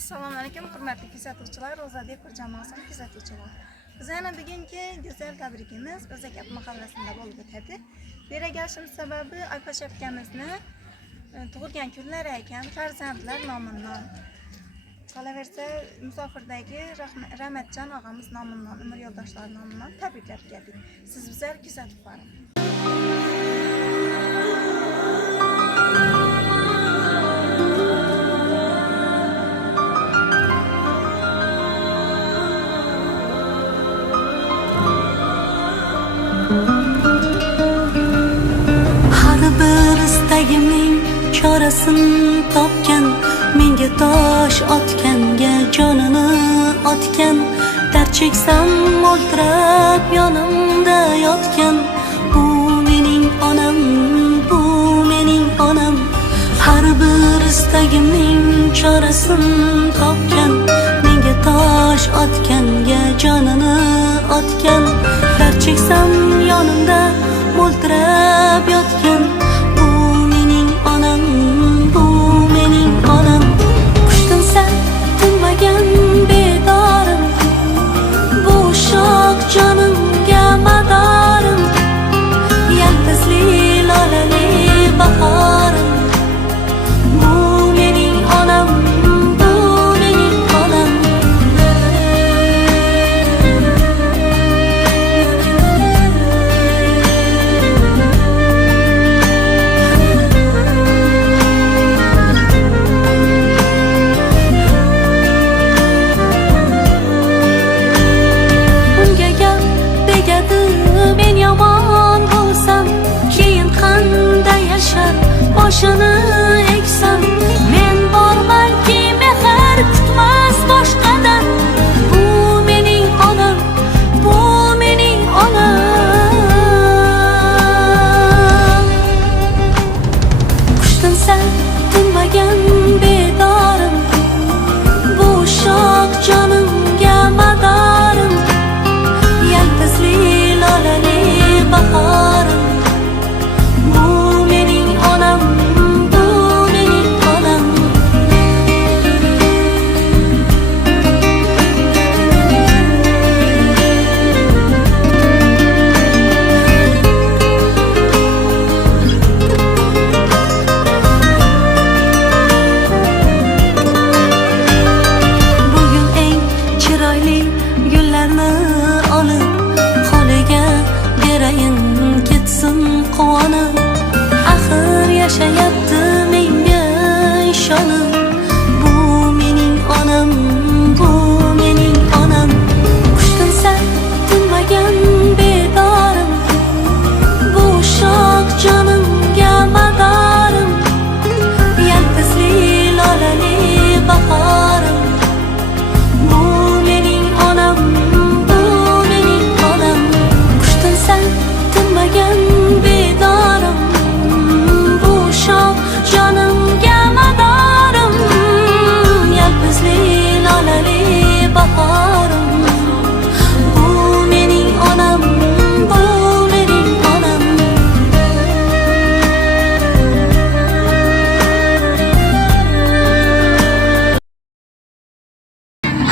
Assalomu alaykum, hurmatli kuzatuvchilar, Ro'zadek jamoasining kuzatuvchilari. Bizning bugungi go'zal tabrikimiz O'zakat mahallasida bo'lib o'tadi. Bu yerga kelishimiz sababi Alpash akamizni tug'ilgan kunlari ekan, farzandlar nomidan. Qolaversa, musofirdagi Rahmatjon og'amiz nomidan, umr yo'ldoshlari nomidan tabriklab keldik. Siz bizlar kuzatib boring. Istagimning chorasini topgan, menga tosh otganga jonini otgan, dard cheksam mo'ltirab yonimda yotgan. Bu mening onam, bu mening onam. Har bir istagimning chorasini topgan, menga tosh otganga jonini otgan, dard cheksam yonimda mo'ltirab yotgan. Canımga madarim, yaltizli lolali bahorim. Bu mening onam, bu mening onam. Men yomon bo'lsam, keyin qanday yashar boshini eksam. Men bormanki mehr kutmas boshqadan. Bu mening onam, bu mening onam. Qushdim sal tinmagan bedorim, bu shoh jonimga madarim, yaltizli lolali bahorim. Bu mening onam, bu mening onam. Bugun eng chiroyli gullarni olib holiga berayin ketsin quvonib. Axir yashayapti menga ishonib. Bu mening onam, bu mening onam. Qushdim sal tinmagan bedorim, bu shoh jonimga madarim, yaltizli lolali bahorim. Bu mening onam, bu mening onam. Qushdim sal tinmagan bedorim, bu shoh jonimga madarim, yaltizli lolali bahorim. Bu mening onam, bu mening onam.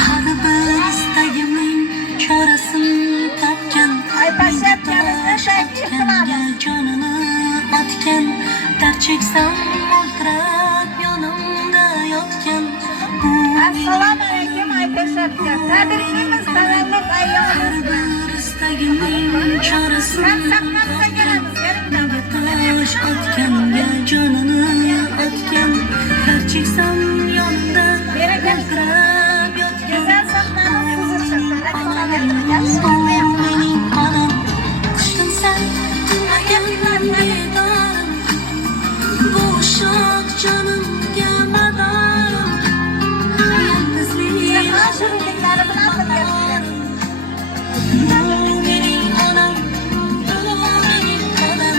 Har bir istagimning chorasini topgan, Alpash akamizni taklif qilamiz. jonini otgan, dard cheksam mo'ltirab yonimda yotgan. Bu Assalomu alaykum, Alpash aka. Tabrikimiz tavallud ayyomingizga. istagimning chorasini topgan, menga tosh otganga jonini otgan, dard cheksam yonimda mo'ltirab yotgan. Go'zal sahnalarimiz uchun Bu mening onam. Qushdim sal tinmagan bedorim, bu shoh jonimga madarim, yaltizli Shoshirliklari bilan bilyapsiz. Bu mening onam, bu mening onam.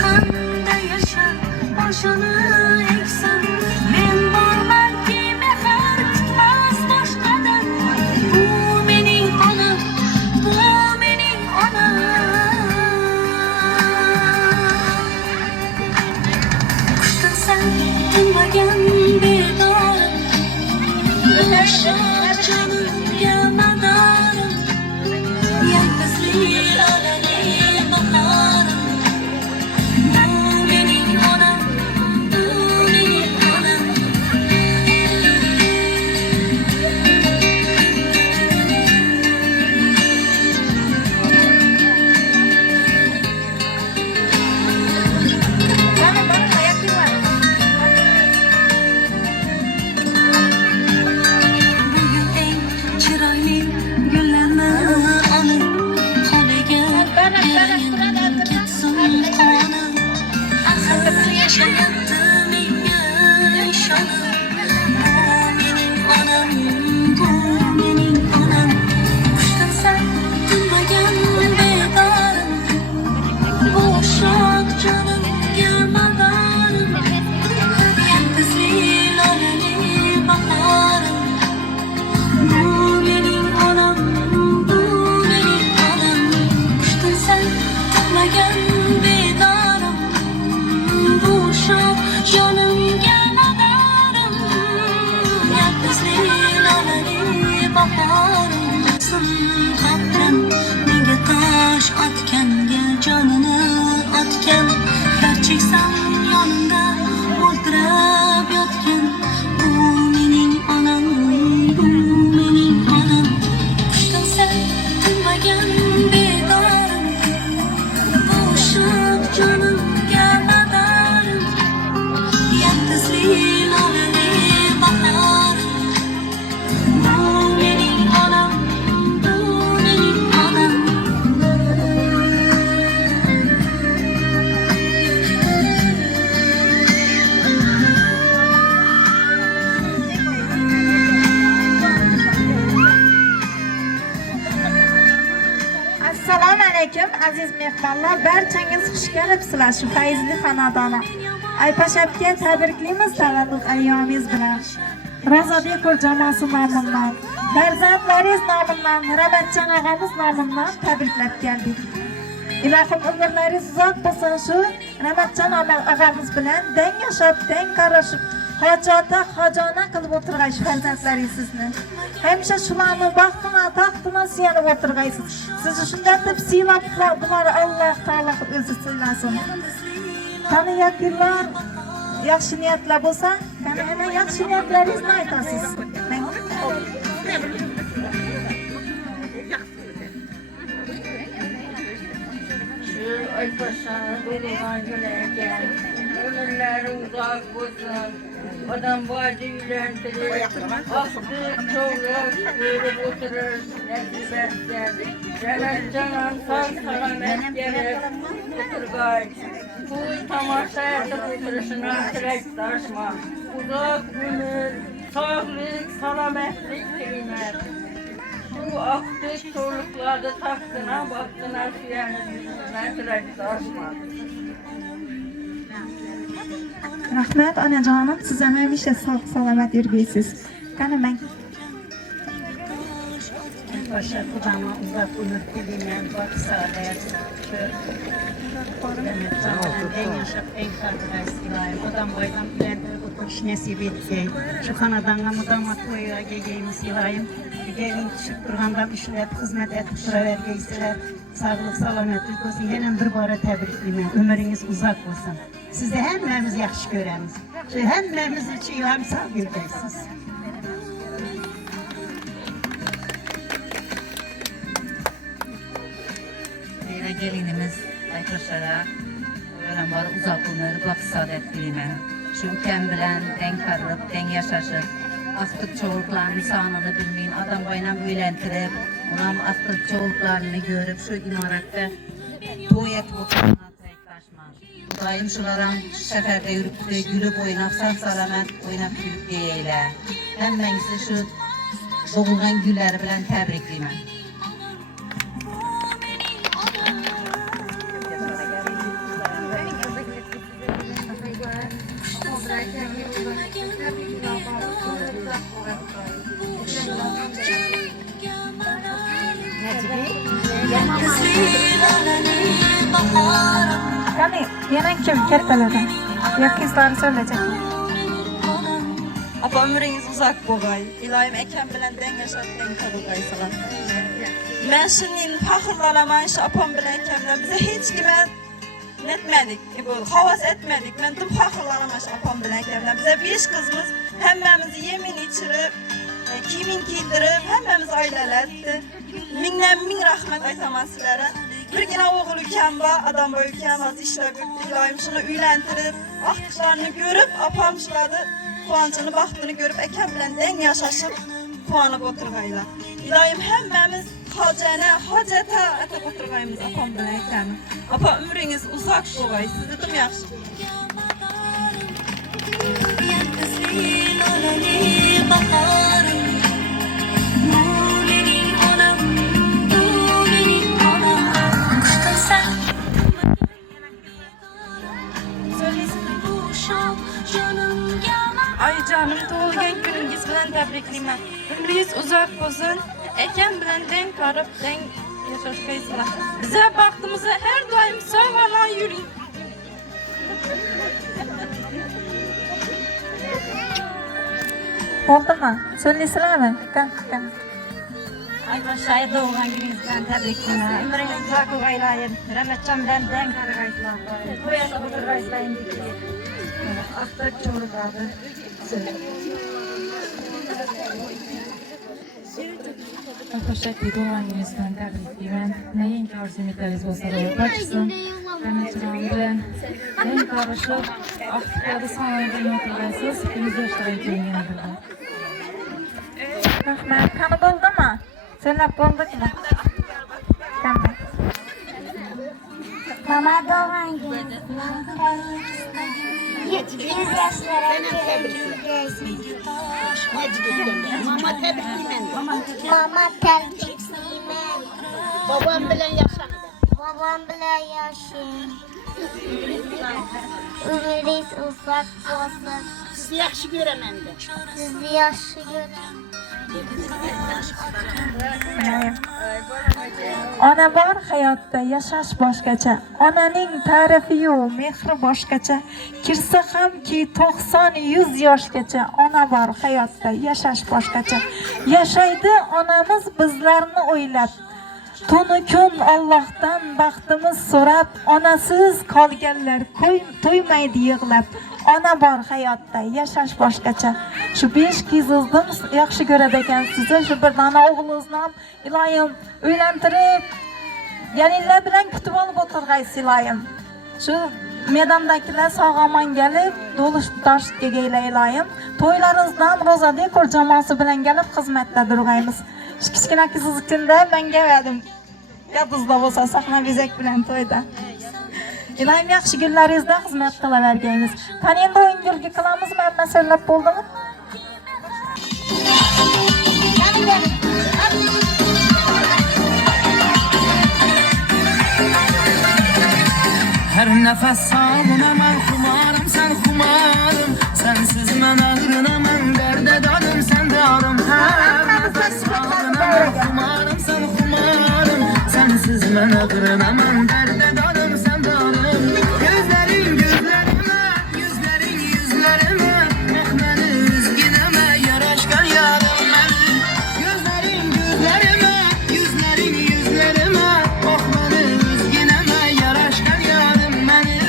qanda yaşar boshini eksam men borman ki mehr tutmas boshqadan bu mening onam bu mening onam qushdan san tinmagan bedorim boshaq jonimga madorim yalqizlik lolali bahorim bu mening onam bu mening onam Bana ayak var. Bugün eng chiroyli gullarni olib holiga bergin ketsin qonim axir yashayapti menga ishonib bu mening onam bu mening onam qushdan san tinmagan bedorim bo'shoq jonimga madorim yalqizlik lolali bahorim bu mening onam bu mening onam qushdan san tinmagan bedorim bo'shoq jonimga madorim yalqizlik lolali bahorim qadrim menga tosh otganga jonini otgan dard cheksam yonimda o'ltirib yotgan bu mening onam bu mening onam qushdan san tinmagan bedorim bo'shoq jonimga madorim yalqizlik lolali bahorim bu mening onam bu mening onam Assalomu alaykum aziz mehmonlar, barchangiz xush kelibsizlar shu fayzli xonadona. Aypashapga tabriklaymiz tavallud ayyomingiz bilan. Rozadekor jamoasi nomidan, farzandlaringiz nomidan, Ramatjon og'amiz nomidan tabriklab keldik. Ilohim umrlaringiz uzoq bo'lsin, shu Ramatjon og'amiz bilan deng yashab, deng qarashib, hojona qilib o'tirg'ay shu farzandlaringiz sizni. Hemşe shularni baxtini, taxtini suyanib o'tirg'aysiz. Sizni shunday deb siylab, bularni Alloh taolo o'zi siylasin. Qani yakirlar, yaxshi niyatlar bo'lsa, qani ana yaxshi niyatlaringizni aytasiz. Şu Aypaşa'nın berigan gülerken ömürleri uzak olsun. Adam bacı yülendirir, aklı çoğuluk verip oturur, nesibetler. Cennet canan sağ selamet gelip oturgay. Kuy tamaşa edip oturuşuna direk taşma. Uzak ömür, sağlık, salametlik kıymet. Bu aklı çoğuluklarda taktına, baktına suyanıp yüzüne direk taşma. Rahmat onajonim, siz ham hamisha sog' salomat yurgaysiz. Qani men Başa kudama uzak ömür dileyen bak saadet en yaşap en kalbine silayım. Adam bayram bilendir oturuş nesip etkeyi. Şu kanadanla mudama koyuya gegeyimi silayım. Gelin düşüp durğandan işlet, hizmet etip duravergeysiler. Sağlık, salametlik olsun. Yenen bir bara tebrikliyim. Ömrünüz uzak olsun. Siz de hemmemiz yaxşı göremiz. Şu hemmemiz için ilham sağ göreceksiniz. Gelinimiz Aypaşa'da öğren var uzak ömür, bak saadet dilime. Şu ülkem bilen den karıp, den yaşaşıp, astık çoğuluklarını sanını bilmeyin, adam bayına büyülentirip, onam astık çoğuluklarını görüp şu imaratta toy etip oturma tıreklaşma. Dayım şuların seferde yürüp de gülüp oynap, sağ salamet oynap gülüp diyeyle. Hemmenizi şu doğulgan gülleri bilen tebrikliyim. Qani, yana kim kattalardan? Yoki qizlar söyleyecek. Apa ömrünüz uzak boğay. İlayim eken bilen den yaşat den kalıgaysılar. Ben şimdi faxırlanaman şu apam bilen ekemden bize hiç kime netmedik. Havas etmedik. Ben tüm faxırlanaman şu apam bilen ekemden. Bize 5 kızımız hemmemizi yemin içirip, kimin giydirip, hemmemiz ailelerdi. Mindən min rahmet aytaman sizlere. Bir yine oğul ülkem var, adam boyu ülkem az işler büktü. İlayim şunu üylentirip, aktıklarını görüp, apam şuladı. Puancını, baxtını görüp, eken bilen den yaşaşıp, puanı oturgayla. İlayim hemmemiz haceta atıp oturgayımız apam bilen eken. Apa ömrünüz uzak boğay, sizi tüm yaxşı. Yalnızlık alani baharım. Bu benim anam, bu benim anam. Kuştasam bu şam canım yalan. Ay canım, doğulgan gününüz bilen tebrikliyim. Ömrünüz uzak olsun, eken bilen den karıp, den yaşaşkaysınlar. Bize baktığımızda her daim sağ yürüyün. Oldu mu? Söylesene mi? Kan. Ay başlayı doğulan gününüzden tebrikler. Ömrünüz uzak olaylayın. Rahmetcan ben den karagaysılar. Bu yaşta bu karagaysılayın diye. Aktık çoğurlardı. Arkadaşlar doğan gününüzden tebrikler. Neyin ki arzu ümitleriniz olsa da başlasın. Rahmetcan bilen den karışıp aktıkları sağlayın yönetirsiniz. Hepiniz yaşlara yükleyin yine burada. Rahmet. Kanı buldu mu? Söylep bulduk mu? Tamam. Mama doğan günü. 100 yaşlara Mama tebrikliyim. Mama terbiyesiyim. Babam bilen yaşandı. Babam bile yaşayın. Ömrünüz uzak olsun. Sizi yaxşı göremem de. Sizi yaşlı görün. Ona var hayotda yashash boshqacha. Onaning ta'rifi-yu mehri boshqacha. Kirsa hamki 90-100 yoshgacha. Ona var hayotda yashash boshqacha. Yashaydi onamiz bizlarni o'ylab. Tunu kun Allohdan baxtimiz so'rab, onasiz qolganlar to'ymaydi yig'lab. Ona bor hayotda yashash boshqacha. Shu 5 qizingizni yaxshi ko'radi ekan sizni, shu bir dona o'g'lingizni ham iloyim uylantirib, galinlar bilan kutib olib o'tirg'aysiz iloyim. Shu meydondagilar sog'-omon kelib, to'lish-toshga iloyim. To'ylaringizni ham Roza Dekor jamoasi bilan kelib xizmatda turg'aymiz. Shu kichkina qizingiz uchun men keldim. Yodingizda bo'lsa sahna bezak bilan to'yda. İlayim yaxshi kunlaringizda xizmat qilavergaymiz. Qani endi o'yin-kulgi qilamizmi? Hamma so'rab bo'ldimi? Her nefes sağlığına ben kumarım, sen kumarım. Sensiz ben ağrına ben derde dadım, sen darım. Her nefes sağlığına ben kumarım, sen kumarım. Sensiz ben ağrına ben derde dadım, sen darım. Gözlerin gözlerime, yüzlerin yüzlerime. Bak beni üzgüneme, yaraşkan yarım beni. Gözlerin gözlerime, yüzlerin yüzlerime. Bak beni üzgüneme, yaraşkan yarım beni.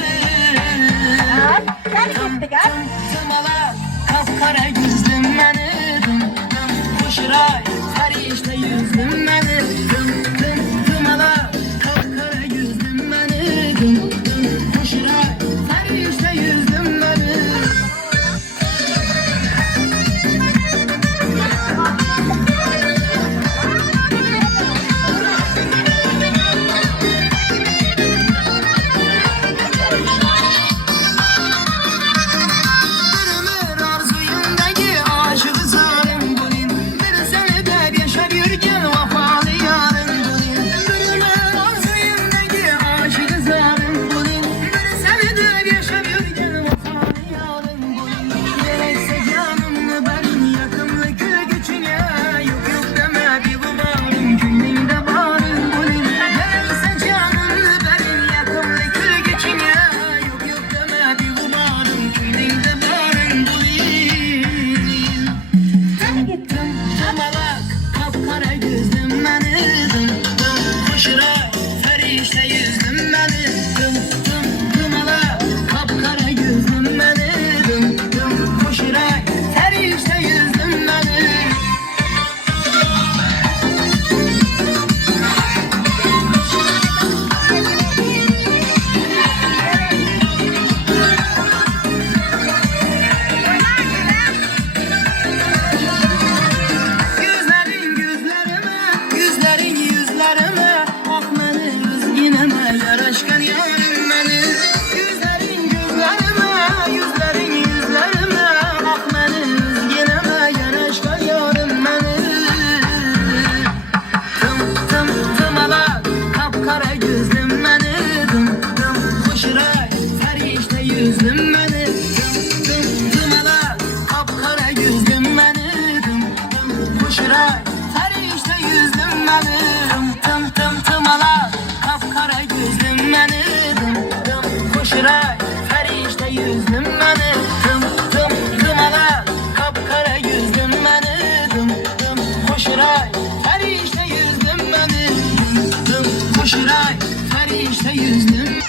yüzdüm beni dım dım dımalar kapkara yüzdüm beni dım dım koşuray ferişte yüzdüm beni dım dım koşuray ferişte yüzdüm.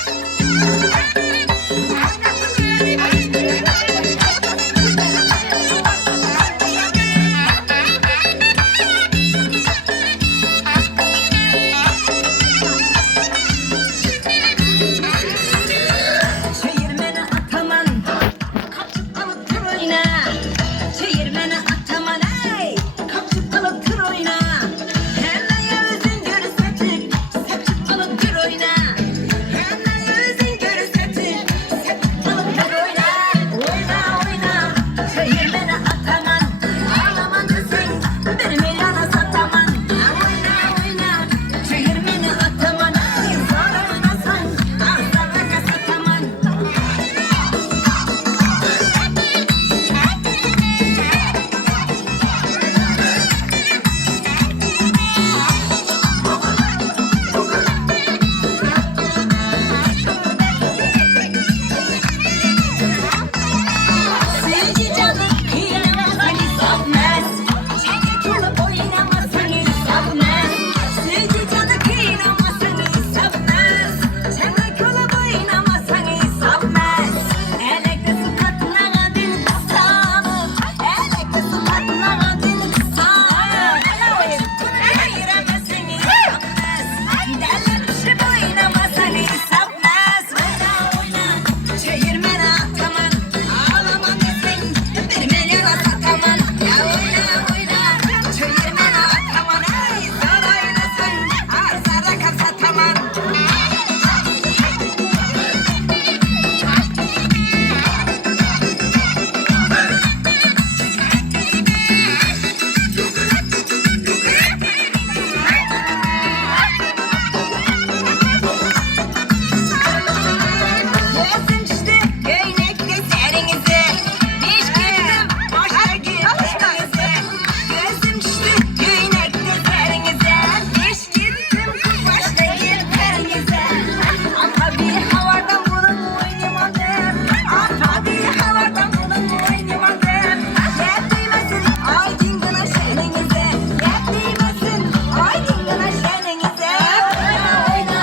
Çevirmeni ataman, kapçıp alıp tır oyna. Çevirmeni ataman, ey, kapçıp alıp tır oyna. Hemen yüzün görsetik, sepçip alıp tır oyna. Hemen yüzün görsetik, sepçip alıp tır oyna. Oyna oyna, çevirmeni ataman, ağlaman sen, bir milyona sataman. Oyna oyna, çevirmeni ataman, ey, zor oynasan, ağzına sataman. Sevgi canım kıyamazsan isabmez. Çelik olup oynamazsan isabmez. Sevgi canım kıyamazsan isabmez. Çelik olup oynamazsan isabmez. Elekte sıfatına adın kısamı. Elekte sıfatına adın kısamı. Ayıramazsan isabmez. Delirmişip oynamazsan isabmez. Oyna oyna, çevirmeni ataman. Ağlaman desin, bir milyona sataman. Ya oyna oyna, çevirmeni ataman. Ey, zor oynasan, arzara sataman. Gözüm düştü göynekli serinize. Diş gittim boşa gittiğinize. Gözüm düştü göynekli serinize. Diş gittim boşa gittiğinize. Tabii havadan bunun oynamadım. Tabii havadan bunun oynamadım. Yetmeymesin ay dingana şeninize. Yetmeymesin ay dingana şeninize. Oyna oyna,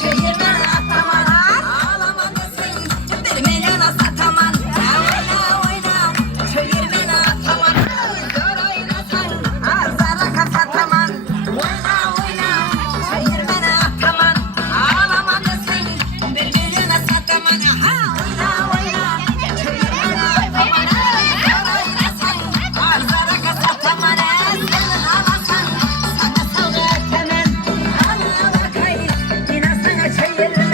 çevirmen ataman. Ağlaman desin, bir milyona sataman. Oyna oyna, çevirmen ataman. Zor oynasan, arzara sataman. Oyna oyna, çevirmen ataman. Ağlaman desin, bir milyona sataman. Oyna oyna, çevirmen ataman. Zor oynasan, arzara sataman. Sen alasan, sana savga etemem. Ala bakayım, yine sana çevirme.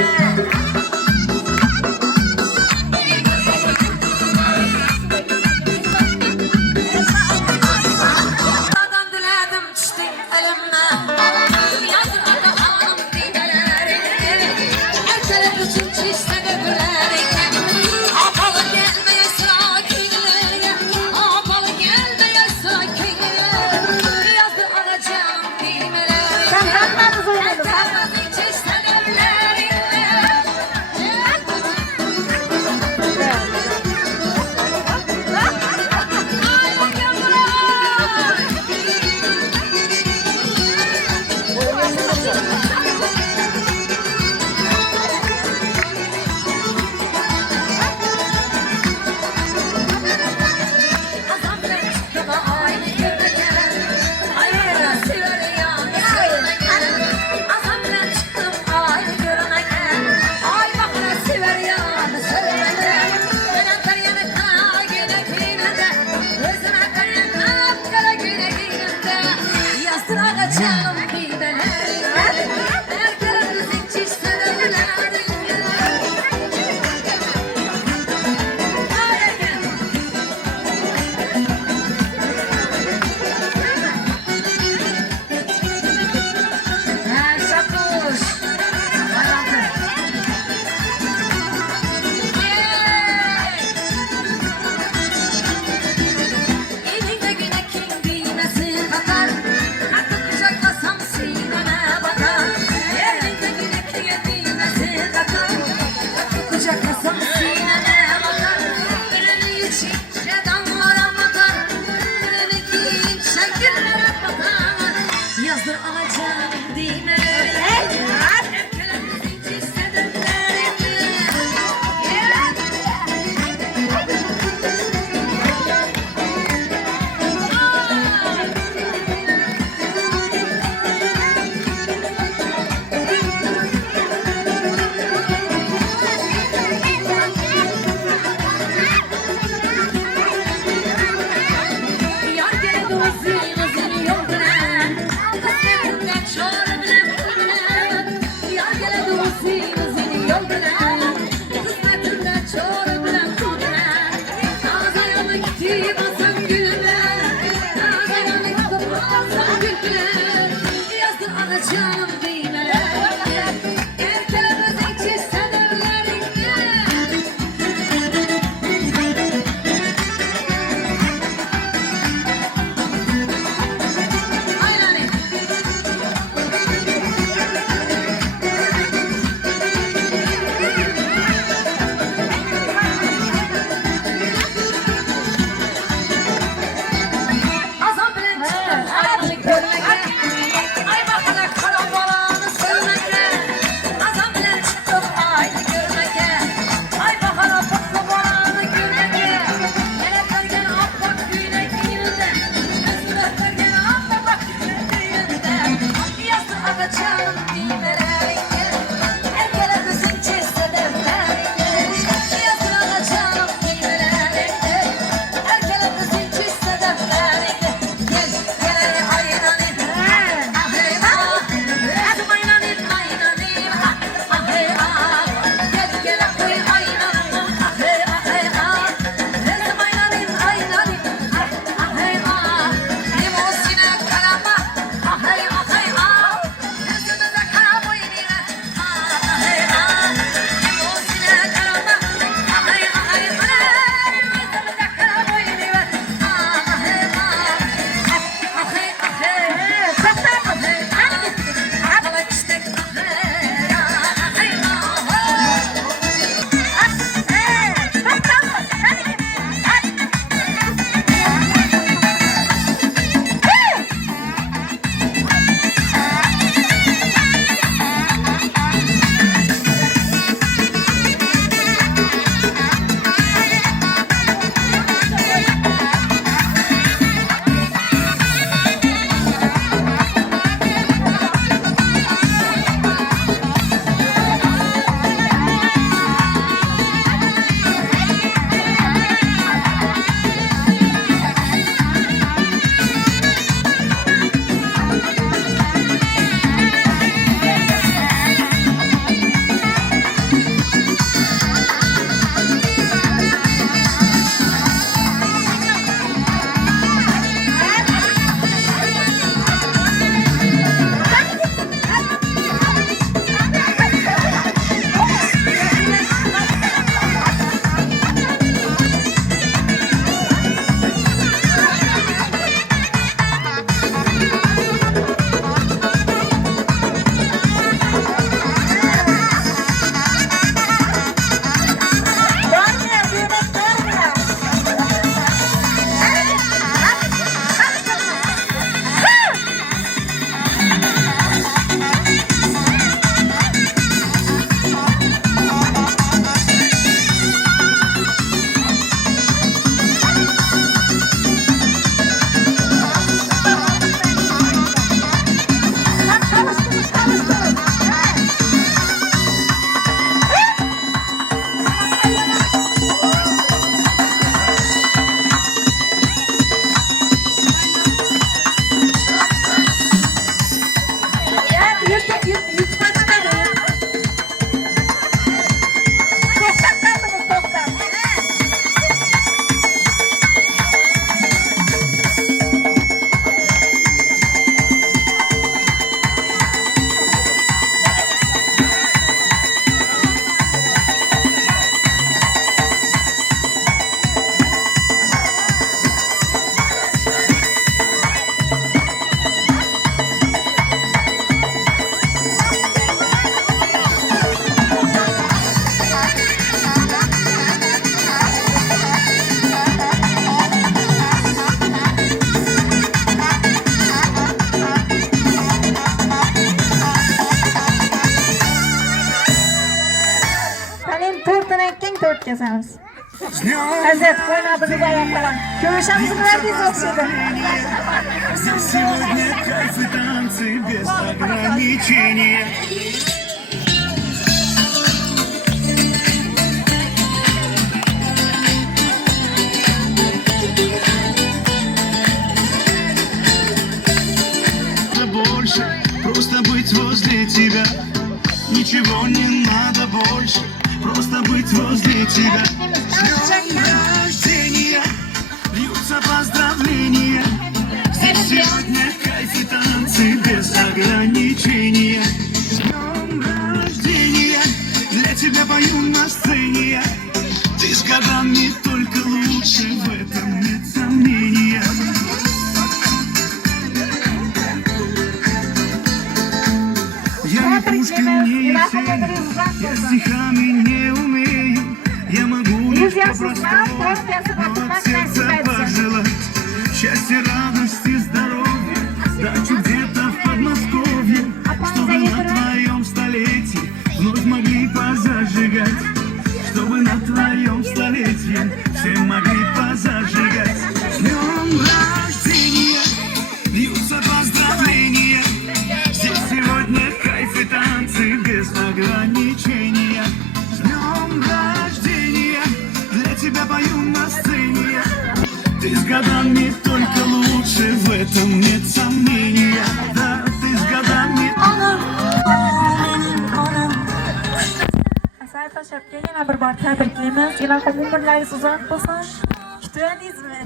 Adam diledim düştü elime. Yazma da hanım dilerim. Erkele bütün çişte dökülerim. Apalı gelmeye sakinlere. Apalı gelmeye sakinlere. Yazdı alacağım kıymeleri. Sen bakmadın söyledim. Erkele çişte dökülerim. Ay bakın buraya. Azamdan çıktı aynı yürürken. Ayıra siver yanı söylerken. Azamdan çıktım aynı görünürken. Ay bakıra siver yanı söylerken. Ben akar yanıkta gerekliğine de. Gözün akar yanıkta kara gerekliğine. Yastıra canım kıymeleri. Erkele bizim çişte dönülerim. Şakuş. Elinde güne kim bilmesin bakar. Aklı kucaklasam sineme bakar. Elinde güne kim bilmesin bakar. Aklı kucaklasam sineme bakar. tortdan ekking tort kesamiz. Hazret qo'ynabizga oyoq bilan. Ko'rishamiz bilan o'xshaydi. Здесь сегодня кайфы, танцы без ограничения. Больше, просто быть возле тебя. Ничего не надо больше, просто быть возле тебя. С днем рождения, льются поздравления. Здесь сегодня кайф и танцы без ограничения. С днем рождения, для тебя пою на сцене я. Ты с годами только лучше, в этом нет сомнения. Я не Пушкин, не Есенин, я стихами не умею. Я могу лишь по-простому, но от сердца пожелать счастья, радости, здоровья, дачу где-то в Подмосковье, чтобы на твоем столетии вновь могли позажигать, чтобы на твоем столетии все могли позажигать. С днем рождения, льются поздравления. Здесь сегодня кайф и танцы без ограничения. С днем рождения, для тебя пою на сцене я. Ты с годами только лучше, в этом нет сомнения. Да, ты с годами. Sayfa Şapka yana bir bor tabriklaymiz. Ilohim umrlaringiz uzoq bo'lsin. Kutdingizmi?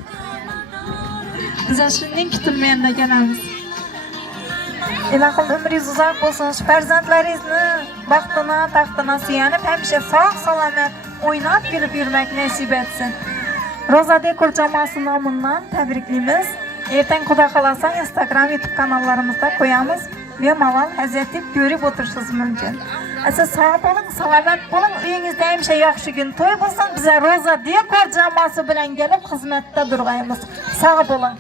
Biz shundan kutilmaganda kelamiz. Ilohim umringiz uzoq bo'lsin. Farzandlaringizni baxtini, taxtini suyanib, hamisha sog' salomat o'ynab kulib yurmak nasib etsin. Roza Dekor jamoasi nomidan tabriklaymiz. Ertang Xudo xolasa Instagram, YouTube kanallarımızda koyamiz. Bemalol hazretib ko'rib o'tirishingiz mumkin. Siz sog' bo'ling, salomat bo'ling, uyingizda hamisha yaxshi kun to'y bo'lsin. Biz Roza Dekor jamoasi bilan kelib xizmatda turg'aymiz. Sog' bo'ling.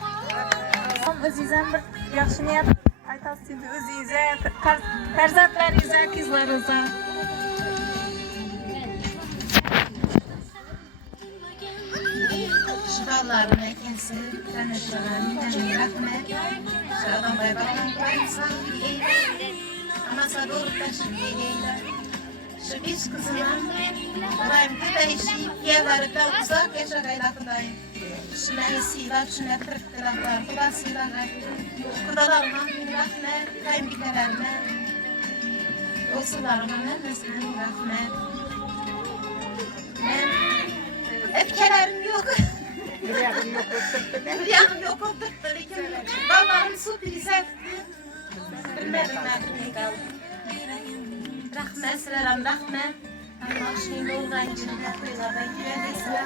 O'zingizdan bir yaxshi niyat aytasiz o'zingizga, farzandlaringizga, qizlaringizga. Şifalarım ekensi, tanışlarım, yani rahmet. Şadan baybakan koysa ama sadur taşıyla. Şu biz kızımın, ben güneşi yerlerde uzak yaşayla kudayım. Şuna isiler, şuna kırıktıraklar, kudasıyla kudalarıma rahmet, kayınbikerlerime. Olsunlarıma nesline rahmet. Ben öfkelerim yok. Rüyam yok oldu. Babam sürpriz etti. Bilmedim ne kaldı. Rahmet silerim rahmet. Ama şimdi oradan içinde kıyılardan güvendeysizler.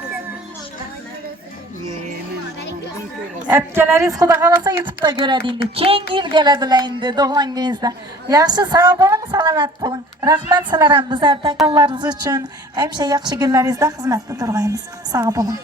Epkalaringiz Xudo xolasa YouTube'da ko'radi endi. Keyingi yil keladilar endi tug'ilgan kuningizda. Yaxshi sog' bo'ling, salomat bo'ling. Rahmat sizlar ham bizlar takliflaringiz uchun. Hamisha yaxshi kunlaringizda xizmatda turg'aymiz. Sog' bo'ling.